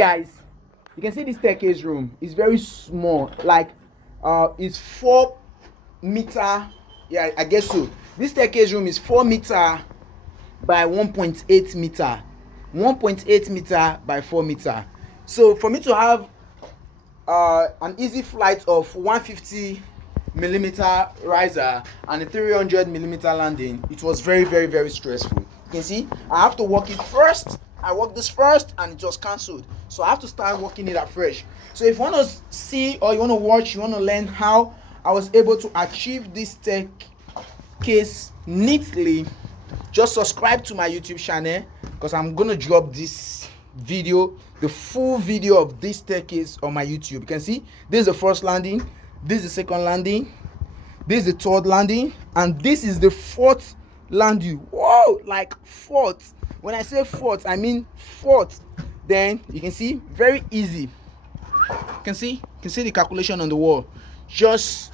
Guys, you can see this staircase room is very small, like it's 4 meter. Yeah, I guess so. This staircase room is 4 meter by 1.8 meter, 1.8 meter by 4 meter. So for me to have an easy flight of 150 millimeter riser and a 300 millimeter landing, it was very stressful. You can see I have to work it first. I worked this first and it was cancelled, so I have to start working it afresh. So if you want to see, or you want to watch, you want to learn how I was able to achieve this staircase neatly, just subscribe to my YouTube channel, because I'm gonna drop this video, the full video of this staircase, on my YouTube. You can see this is the first landing, this is the second landing, this is the third landing, and this is the fourth landing. Whoa, like fourth. When I say fourth, I mean fourth. Then you can see, very easy. You can see the calculation on the wall. Just